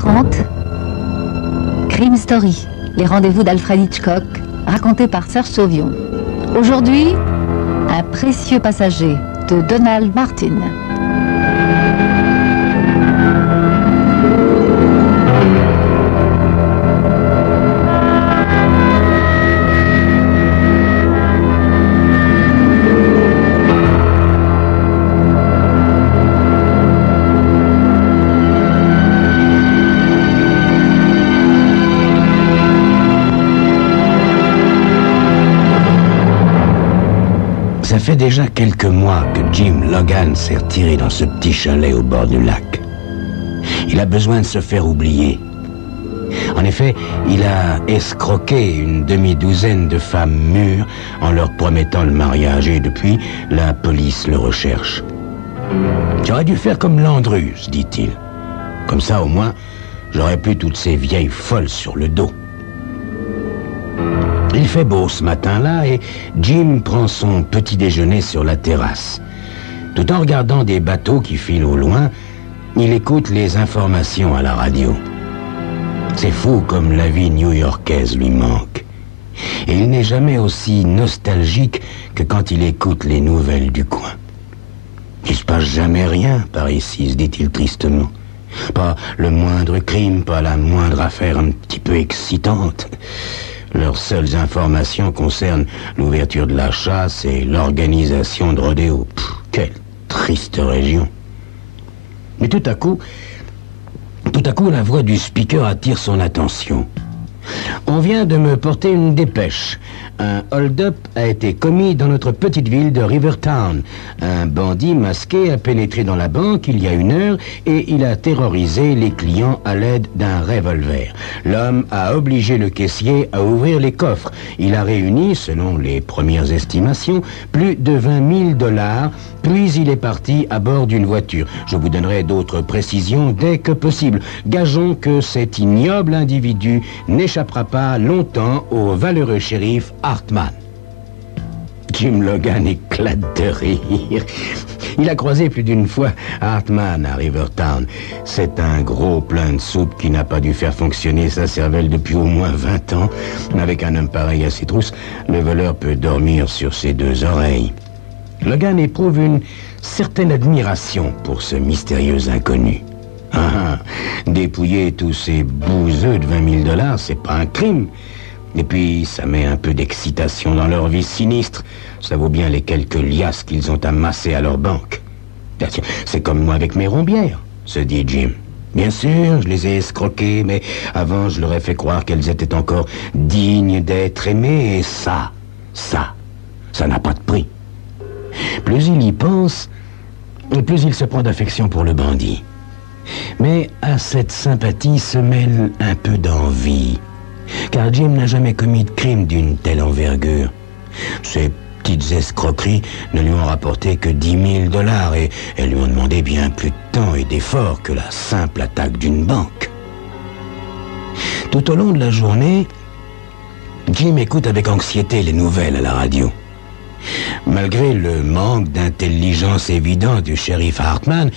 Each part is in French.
18h30, Crime Story, les rendez-vous d'Alfred Hitchcock, racontés par Serge Sauvion. Aujourd'hui, Un précieux passager de Donald Martin. Ça fait déjà quelques mois que Jim Logan s'est retiré dans ce petit chalet au bord du lac. Il a besoin de se faire oublier. En effet, il a escroqué une demi-douzaine de femmes mûres en leur promettant le mariage et depuis, la police le recherche. J'aurais dû faire comme Landrus, dit-il. Comme ça, au moins, j'aurais plus toutes ces vieilles folles sur le dos. Il fait beau ce matin-là et Jim prend son petit déjeuner sur la terrasse. Tout en regardant des bateaux qui filent au loin, il écoute les informations à la radio. C'est fou comme la vie new-yorkaise lui manque. Et il n'est jamais aussi nostalgique que quand il écoute les nouvelles du coin. Il se passe jamais rien par ici, se dit-il tristement. Pas le moindre crime, pas la moindre affaire un petit peu excitante. Leurs seules informations concernent l'ouverture de la chasse et l'organisation de rodéo. Quelle triste région. Mais tout à coup, la voix du speaker attire son attention. On vient de me porter une dépêche. Un hold-up a été commis dans notre petite ville de Rivertown. Un bandit masqué a pénétré dans la banque il y a 1 heure et il a terrorisé les clients à l'aide d'un revolver. L'homme a obligé le caissier à ouvrir les coffres. Il a réuni, selon les premières estimations, plus de $20 000, puis il est parti à bord d'une voiture. Je vous donnerai d'autres précisions dès que possible. Gageons que cet ignoble individu n'échappera pas longtemps au valeureux shérif Hartman. Jim Logan éclate de rire. Il a croisé plus d'une fois Hartman à Rivertown. C'est un gros plein de soupe qui n'a pas dû faire fonctionner sa cervelle depuis au moins 20 ans. Avec un homme pareil à ses trousses, le voleur peut dormir sur ses 2 oreilles. Logan éprouve une certaine admiration pour ce mystérieux inconnu. Dépouiller tous ces bouseux de $20 000, c'est pas un crime. Et puis, ça met un peu d'excitation dans leur vie sinistre. Ça vaut bien les quelques liasses qu'ils ont amassées à leur banque. C'est comme moi avec mes rombières, se dit Jim. Bien sûr, je les ai escroquées, mais avant, je leur ai fait croire qu'elles étaient encore dignes d'être aimées, et ça n'a pas de prix. Plus il y pense, plus il se prend d'affection pour le bandit. Mais à cette sympathie se mêle un peu d'envie. Car Jim n'a jamais commis de crime d'une telle envergure. Ces petites escroqueries ne lui ont rapporté que $10 000 et elles lui ont demandé bien plus de temps et d'efforts que la simple attaque d'une banque. Tout au long de la journée, Jim écoute avec anxiété les nouvelles à la radio. Malgré le manque d'intelligence évident du shérif Hartman,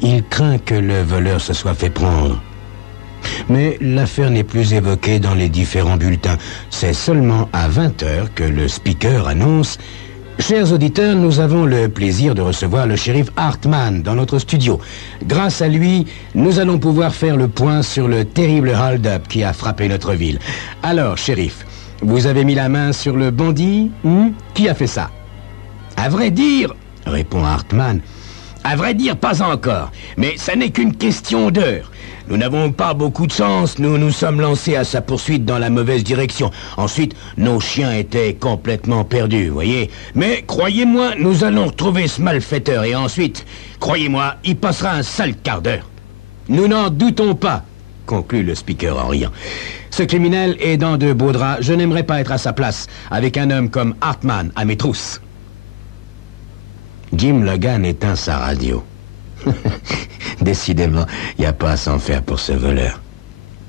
il craint que le voleur se soit fait prendre. Mais l'affaire n'est plus évoquée dans les différents bulletins. C'est seulement à 20h que le speaker annonce « Chers auditeurs, nous avons le plaisir de recevoir le shérif Hartman dans notre studio. Grâce à lui, nous allons pouvoir faire le point sur le terrible hold-up qui a frappé notre ville. Alors, shérif, vous avez mis la main sur le bandit? Qui a fait ça? » « À vrai dire, répond Hartman, à vrai dire, pas encore, mais ça n'est qu'une question d'heure. Nous n'avons pas beaucoup de chance, nous nous sommes lancés à sa poursuite dans la mauvaise direction. Ensuite, nos chiens étaient complètement perdus, voyez. Mais croyez-moi, nous allons retrouver ce malfaiteur et ensuite, croyez-moi, il passera un sale quart d'heure. Nous n'en doutons pas, conclut le speaker en riant. Ce criminel est dans de beaux draps, je n'aimerais pas être à sa place avec un homme comme Hartman à mes trousses. Jim Logan éteint sa radio. Décidément, il n'y a pas à s'en faire pour ce voleur.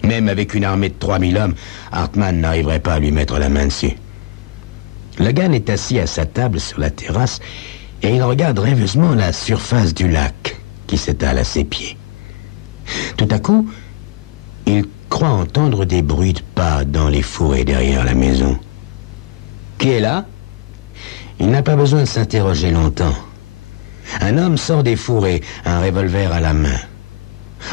Même avec une armée de 3000 hommes, Hartman n'arriverait pas à lui mettre la main dessus. Logan est assis à sa table sur la terrasse et il regarde rêveusement la surface du lac qui s'étale à ses pieds. Tout à coup, Il croit entendre des bruits de pas dans les fourrés derrière la maison. Qui est là? Il n'a pas besoin de s'interroger longtemps. Un homme sort des fourrés, un revolver à la main.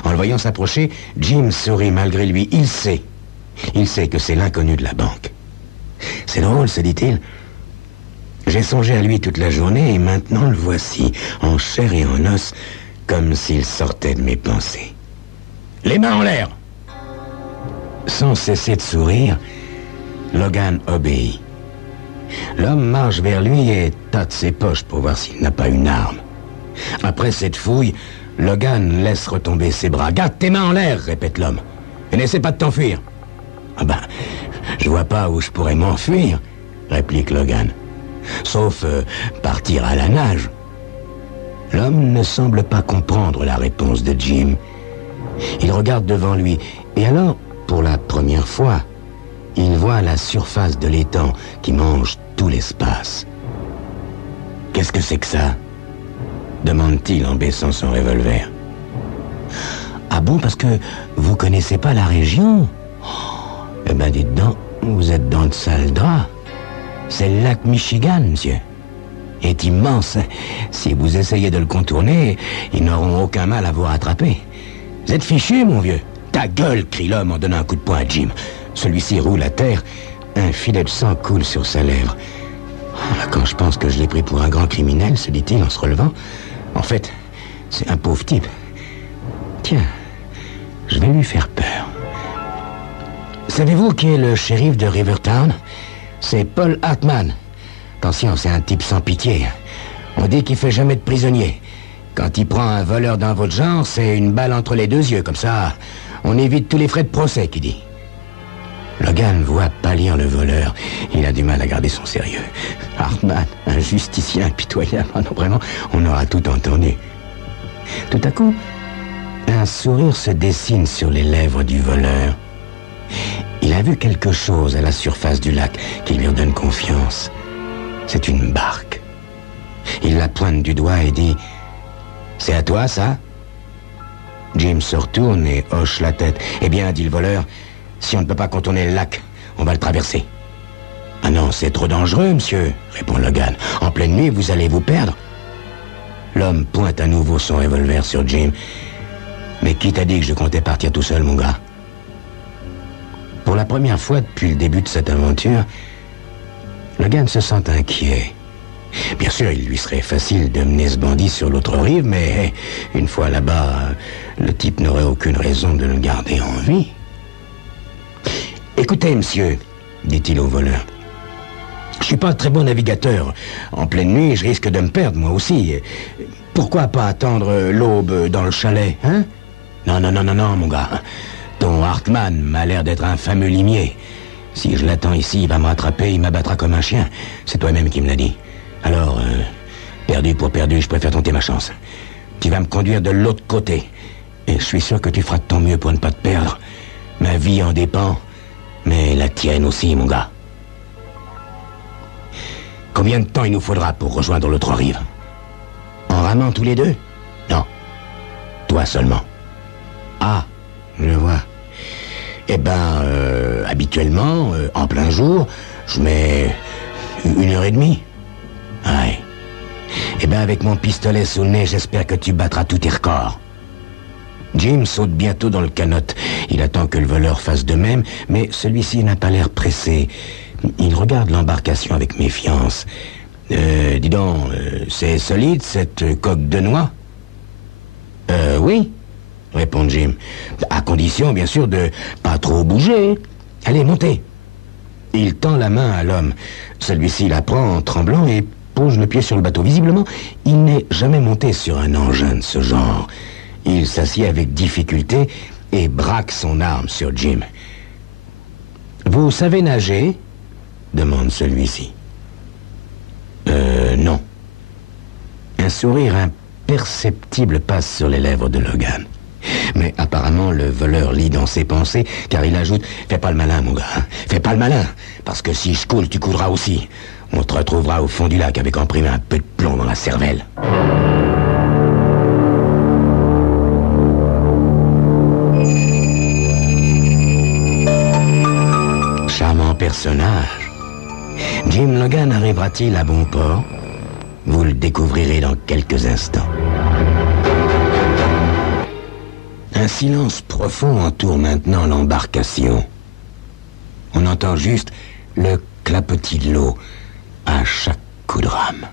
En le voyant s'approcher, Jim sourit malgré lui. Il sait que c'est l'inconnu de la banque. C'est drôle, se dit-il. J'ai songé à lui toute la journée et maintenant le voici, en chair et en os, comme s'il sortait de mes pensées. Les mains en l'air! Sans cesser de sourire, Logan obéit. L'homme marche vers lui et tâte ses poches pour voir s'il n'a pas une arme. Après cette fouille, Logan laisse retomber ses bras. « Garde tes mains en l'air !» répète l'homme. « Et n'essaie pas de t'enfuir. »« Ah ben, je vois pas où je pourrais m'enfuir, » réplique Logan. « Sauf partir à la nage. » L'homme ne semble pas comprendre la réponse de Jim. Il regarde devant lui et alors, pour la première fois, il voit la surface de l'étang qui mange tout l'espace. « Qu'est-ce que c'est que ça ?» demande-t-il en baissant son revolver. « Ah bon, parce que vous connaissez pas la région? Eh ben, dites donc, vous êtes dans de sales draps. C'est le lac Michigan, monsieur. Il est immense. Si vous essayez de le contourner, ils n'auront aucun mal à vous rattraper. Vous êtes fichu, mon vieux. Ta gueule, crie l'homme en donnant un coup de poing à Jim. Celui-ci roule à terre. Un filet de sang coule sur sa lèvre. Quand je pense que je l'ai pris pour un grand criminel, se dit-il en se relevant, en fait, c'est un pauvre type. Tiens, je vais lui faire peur. Savez-vous qui est le shérif de Rivertown? C'est Paul Hartman. Attention, c'est un type sans pitié. On dit qu'il fait jamais de prisonnier. Quand il prend un voleur dans votre genre, c'est une balle entre les deux yeux. Comme ça, on évite tous les frais de procès, qui dit. Logan voit pâlir le voleur. Il a du mal à garder son sérieux. Hartman, un justicier impitoyable. Non, vraiment, on aura tout entendu. Tout à coup, un sourire se dessine sur les lèvres du voleur. Il a vu quelque chose à la surface du lac qui lui en donne confiance. C'est une barque. Il la pointe du doigt et dit « C'est à toi, ça ?» Jim se retourne et hoche la tête. « Eh bien, dit le voleur, si on ne peut pas contourner le lac, on va le traverser. »« Ah non, c'est trop dangereux, monsieur, » répond Logan. « En pleine nuit, vous allez vous perdre. » L'homme pointe à nouveau son revolver sur Jim. « Mais qui t'a dit que je comptais partir tout seul, mon gars ?» Pour la première fois depuis le début de cette aventure, Logan se sent inquiet. Bien sûr, il lui serait facile de mener ce bandit sur l'autre rive, mais une fois là-bas, le type n'aurait aucune raison de le garder en vie. « Écoutez, monsieur, dit-il au voleur, je suis pas un très bon navigateur. En pleine nuit, je risque de me perdre, moi aussi. Pourquoi pas attendre l'aube dans le chalet, hein? Non, mon gars. Ton Hartman m'a l'air d'être un fameux limier. Si je l'attends ici, il va me rattraper, il m'abattra comme un chien. C'est toi-même qui me l'as dit. Alors, perdu pour perdu, je préfère tenter ma chance. Tu vas me conduire de l'autre côté. Et je suis sûr que tu feras de ton mieux pour ne pas te perdre. Ma vie en dépend, mais la tienne aussi, mon gars. Combien de temps il nous faudra pour rejoindre l'autre rive? En ramant tous les deux? Non. Toi seulement. Ah, je vois. Eh ben, habituellement, en plein jour, je mets 1h30. Ouais. Eh ben, avec mon pistolet sous le nez, j'espère que tu battras tous tes records. Jim saute bientôt dans le canot. Il attend que le voleur fasse de même, mais celui-ci n'a pas l'air pressé. Il regarde l'embarcation avec méfiance. Dis donc, c'est solide, cette coque de noix? Oui, répond Jim. À condition, bien sûr, de pas trop bouger. Allez, montez. Il tend la main à l'homme. Celui-ci la prend en tremblant et pose le pied sur le bateau. Visiblement, il n'est jamais monté sur un engin de ce genre. Il s'assied avec difficulté et braque son arme sur Jim. « Vous savez nager ?» demande celui-ci. Non. Un sourire imperceptible passe sur les lèvres de Logan. Mais apparemment, le voleur lit dans ses pensées, car il ajoute « Fais pas le malin, mon gars, hein. Fais pas le malin, parce que si je coule, tu couleras aussi. On te retrouvera au fond du lac avec imprimé un peu de plomb dans la cervelle. » grand personnage. Jim Logan arrivera-t-il à bon port? Vous le découvrirez dans quelques instants. Un silence profond entoure maintenant l'embarcation. On entend juste le clapotis de l'eau à chaque coup de rame.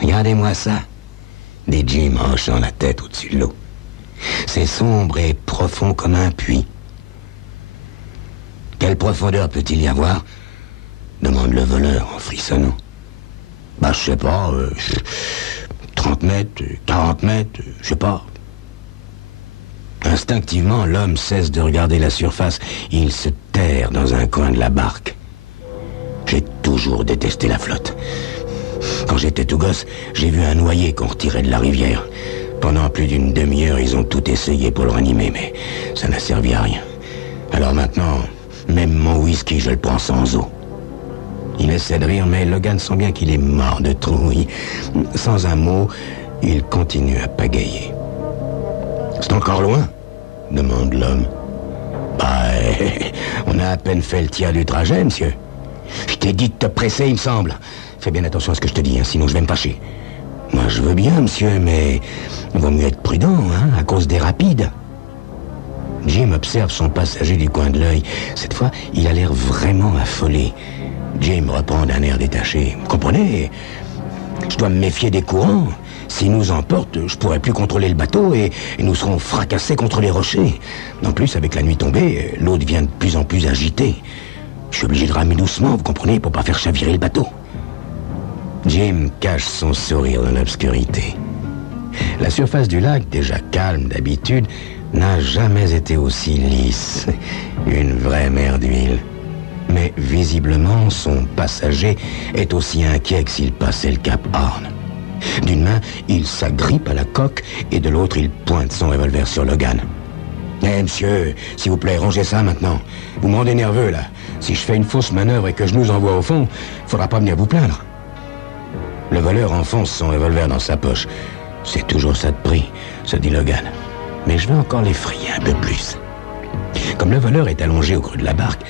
Regardez-moi ça, dit Jim en hochant la tête au-dessus de l'eau. C'est sombre et profond comme un puits. Quelle profondeur peut-il y avoir? Demande le voleur en frissonnant. Je sais pas, 30 mètres, 40 mètres, je sais pas. Instinctivement, l'homme cesse de regarder la surface. Il se terre dans un coin de la barque. J'ai toujours détesté la flotte. Quand j'étais tout gosse, j'ai vu un noyé qu'on retirait de la rivière. Pendant plus d'une demi-heure, ils ont tout essayé pour le ranimer, mais ça n'a servi à rien. Alors maintenant, même mon whisky, je le prends sans eau. Il essaie de rire, mais Logan sent bien qu'il est mort de trouille. Sans un mot, il continue à pagayer. « C'est encore loin ?» demande l'homme. « On a à peine fait le tiers du trajet, monsieur. Je t'ai dit de te presser, il me semble. Fais bien attention à ce que je te dis, hein, sinon je vais me fâcher. Moi, je veux bien, monsieur, mais il vaut mieux être prudent, hein, à cause des rapides. » Jim observe son passager du coin de l'œil. Cette fois, il a l'air vraiment affolé. Jim reprend d'un air détaché. « Vous comprenez? Je dois me méfier des courants. S'ils nous emportent, je pourrai plus contrôler le bateau et nous serons fracassés contre les rochers. En plus, avec la nuit tombée, l'eau devient de plus en plus agitée. Je suis obligé de ramer doucement, vous comprenez, pour pas faire chavirer le bateau. » Jim cache son sourire dans l'obscurité. La surface du lac, déjà calme d'habitude, n'a jamais été aussi lisse. Une vraie mer d'huile. Mais visiblement, son passager est aussi inquiet que s'il passait le cap Horn. D'une main, il s'agrippe à la coque et de l'autre, il pointe son revolver sur Logan. « monsieur, s'il vous plaît, rangez ça maintenant. Vous me rendez nerveux, là. Si je fais une fausse manœuvre et que je nous envoie au fond, faudra pas venir vous plaindre. » Le voleur enfonce son revolver dans sa poche. « C'est toujours ça de prix, se dit Logan. Mais je vais encore l'effrayer un peu plus. » Comme le voleur est allongé au creux de la barque,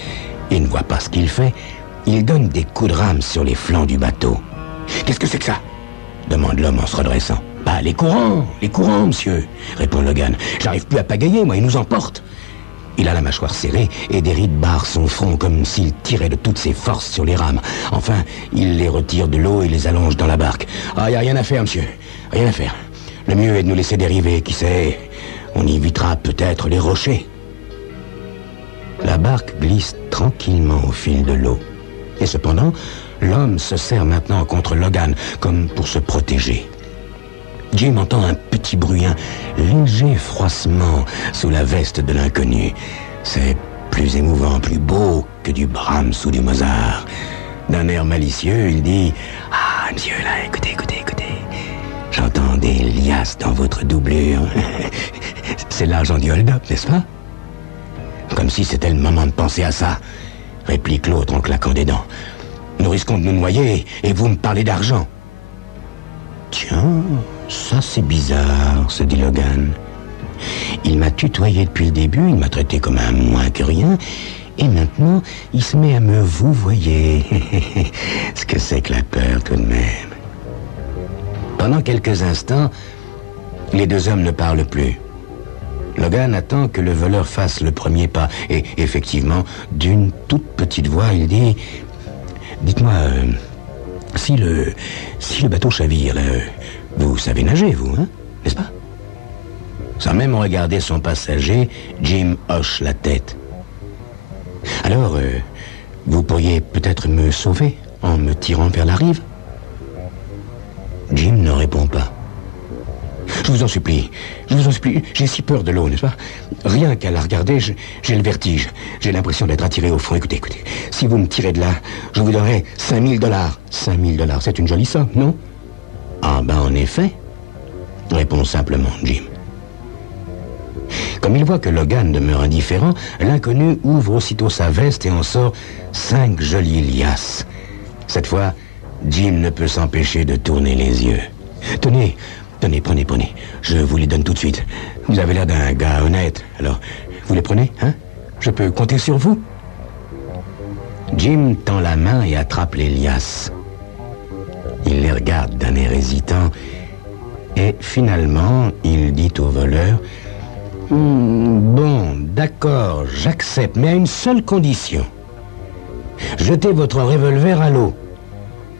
il ne voit pas ce qu'il fait. Il donne des coups de rame sur les flancs du bateau. « Qu'est-ce que c'est que ça ?» demande l'homme en se redressant. « les courants, monsieur, répond Logan. J'arrive plus à pagayer, moi, il nous emporte. » Il a la mâchoire serrée et des rides barrent son front comme s'il tirait de toutes ses forces sur les rames. Enfin, il les retire de l'eau et les allonge dans la barque. « y a rien à faire, monsieur, rien à faire. Le mieux est de nous laisser dériver, qui sait, on évitera peut-être les rochers. » La barque glisse tranquillement au fil de l'eau. Et cependant, l'homme se serre maintenant contre Logan, comme pour se protéger. Jim entend un petit bruit, un léger froissement sous la veste de l'inconnu. C'est plus émouvant, plus beau que du Brahms ou du Mozart. D'un air malicieux, il dit « Ah, monsieur, là, écoutez. J'entends des liasses dans votre doublure. C'est l'argent du hold-up, n'est-ce pas? » Comme si c'était le moment de penser à ça, réplique l'autre en claquant des dents. Nous risquons de nous noyer et vous me parlez d'argent. Tiens, ça c'est bizarre, se dit Logan. Il m'a tutoyé depuis le début, il m'a traité comme un moins que rien, et maintenant il se met à me vouvoyer. Ce que c'est que la peur tout de même. Pendant quelques instants, les deux hommes ne parlent plus. Logan attend que le voleur fasse le premier pas. Et effectivement, d'une toute petite voix, il dit « Dites-moi, si le bateau chavire, là, vous savez nager, vous, hein, n'est-ce pas ?» Sans même regarder son passager, Jim hoche la tête. « Alors, vous pourriez peut-être me sauver en me tirant vers la rive ?» Jim ne répond pas. Je vous en supplie, j'ai si peur de l'eau, n'est-ce pas? Rien qu'à la regarder, j'ai le vertige. J'ai l'impression d'être attiré au fond. Écoutez, si vous me tirez de là, je vous donnerai 5 000 $. 5 000 $, c'est une jolie somme, non? Ah ben en effet, répond simplement Jim. Comme il voit que Logan demeure indifférent, l'inconnu ouvre aussitôt sa veste et en sort 5 jolies liasses. Cette fois, Jim ne peut s'empêcher de tourner les yeux. Tenez, prenez. Je vous les donne tout de suite. Vous avez l'air d'un gars honnête. Alors, vous les prenez, hein? Je peux compter sur vous? Jim tend la main et attrape les liasses. Il les regarde d'un air hésitant et finalement, il dit au voleur « Bon, d'accord, j'accepte, mais à une seule condition. Jetez votre revolver à l'eau.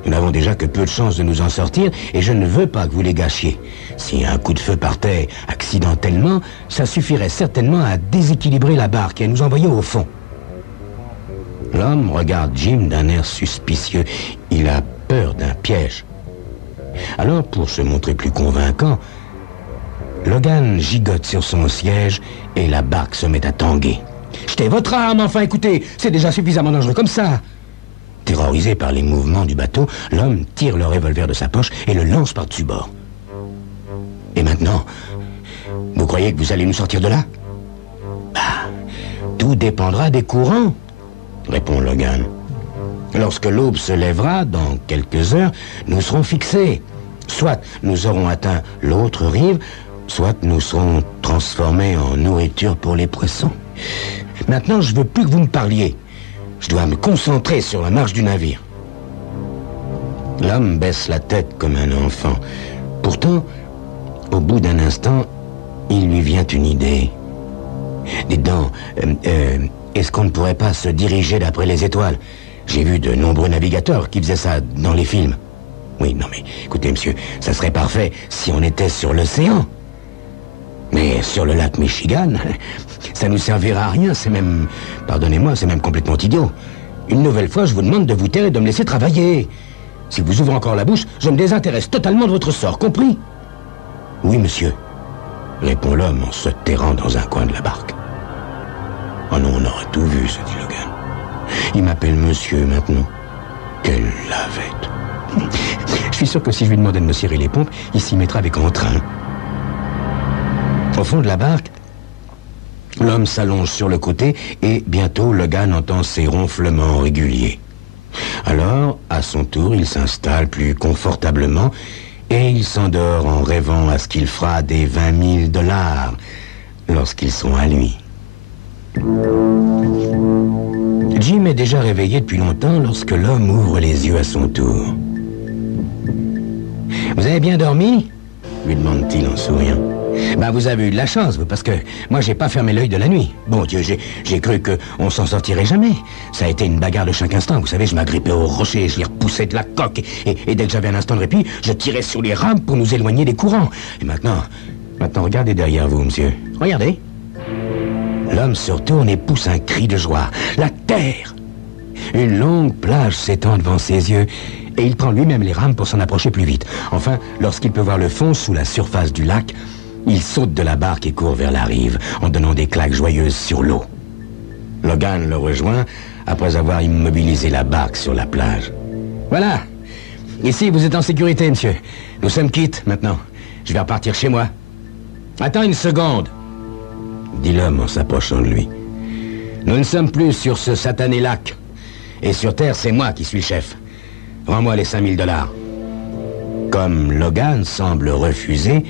Nous n'avons déjà que peu de chances de nous en sortir et je ne veux pas que vous les gâchiez. Si un coup de feu partait accidentellement, ça suffirait certainement à déséquilibrer la barque et à nous envoyer au fond. » L'homme regarde Jim d'un air suspicieux. Il a peur d'un piège. Alors, pour se montrer plus convaincant, Logan gigote sur son siège et la barque se met à tanguer. « Jetez votre arme, enfin, écoutez, c'est déjà suffisamment dangereux comme ça !» Terrorisé par les mouvements du bateau, l'homme tire le revolver de sa poche et le lance par-dessus bord. « Et maintenant, vous croyez que vous allez nous sortir de là ?»« Bah, tout dépendra des courants, » répond Logan. « Lorsque l'aube se lèvera, dans quelques heures, nous serons fixés. Soit nous aurons atteint l'autre rive, soit nous serons transformés en nourriture pour les poissons. Maintenant, je veux plus que vous me parliez. Je dois me concentrer sur la marche du navire. » L'homme baisse la tête comme un enfant. Pourtant, au bout d'un instant, il lui vient une idée. « Dites donc, est-ce qu'on ne pourrait pas se diriger d'après les étoiles? J'ai vu de nombreux navigateurs qui faisaient ça dans les films. » « Oui, non mais, écoutez, monsieur, ça serait parfait si on était sur l'océan. Mais sur le lac Michigan, ça nous servira à rien, c'est même... Pardonnez-moi, c'est même complètement idiot. Une nouvelle fois, je vous demande de vous taire et de me laisser travailler. Si vous ouvrez encore la bouche, je me désintéresse totalement de votre sort, compris? »« Oui, monsieur, » répond l'homme en se terrant dans un coin de la barque. « Oh non, on aura tout vu, se dit Logan. Il m'appelle monsieur maintenant. Quelle lavette. Je suis sûr que si je lui demandais de me serrer les pompes, il s'y mettra avec entrain. » Au fond de la barque, l'homme s'allonge sur le côté et bientôt Logan entend ses ronflements réguliers. Alors, à son tour, il s'installe plus confortablement et il s'endort en rêvant à ce qu'il fera des 20 000 $ lorsqu'ils sont à lui. Jim est déjà réveillé depuis longtemps lorsque l'homme ouvre les yeux à son tour. « Vous avez bien dormi ?» lui demande-t-il en souriant. « Ben, vous avez eu de la chance, vous, parce que moi, j'ai pas fermé l'œil de la nuit. Bon Dieu, j'ai cru qu'on s'en sortirait jamais. Ça a été une bagarre de chaque instant. Vous savez, je m'agrippais au rocher, je les repoussais de la coque. Et dès que j'avais un instant de répit, je tirais sur les rames pour nous éloigner des courants. Et maintenant, regardez derrière vous, monsieur. Regardez. » L'homme se retourne et pousse un cri de joie. La terre! Une longue plage s'étend devant ses yeux et il prend lui-même les rames pour s'en approcher plus vite. Enfin, lorsqu'il peut voir le fond sous la surface du lac, il saute de la barque et court vers la rive en donnant des claques joyeuses sur l'eau. Logan le rejoint après avoir immobilisé la barque sur la plage. « Voilà! Ici, vous êtes en sécurité, monsieur. Nous sommes quittes maintenant. Je vais repartir chez moi. »« Attends une seconde !» dit l'homme en s'approchant de lui. « Nous ne sommes plus sur ce satané lac. Et sur Terre, c'est moi qui suis le chef. Rends-moi les 5 000 $. Comme Logan semble refuser,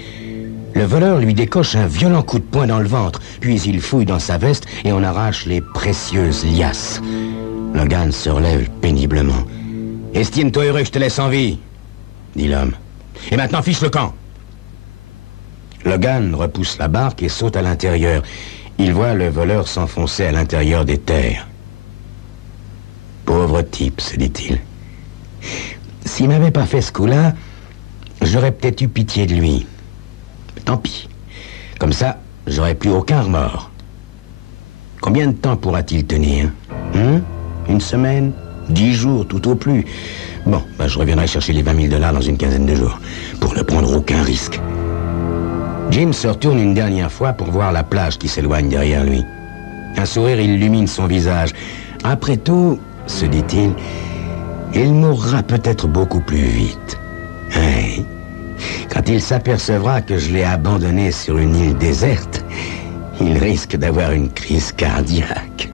le voleur lui décoche un violent coup de poing dans le ventre, puis il fouille dans sa veste et en arrache les précieuses liasses. Logan se relève péniblement. « Estime-toi heureux que je te laisse en vie, » dit l'homme. « Et maintenant, fiche le camp. » Logan repousse la barque et saute à l'intérieur. Il voit le voleur s'enfoncer à l'intérieur des terres. « Pauvre type, se dit-il. S'il m'avait pas fait ce coup-là, j'aurais peut-être eu pitié de lui. Tant pis. Comme ça, j'aurais plus aucun remords. Combien de temps pourra-t-il tenir? Une semaine? 10 jours, tout au plus. Bon, je reviendrai chercher les 20 000 $ dans une quinzaine de jours, pour ne prendre aucun risque. » Jim se retourne une dernière fois pour voir la plage qui s'éloigne derrière lui. Un sourire illumine son visage. Après tout, se dit-il, il mourra peut-être beaucoup plus vite. Hey. Quand il s'apercevra que je l'ai abandonné sur une île déserte, il risque d'avoir une crise cardiaque.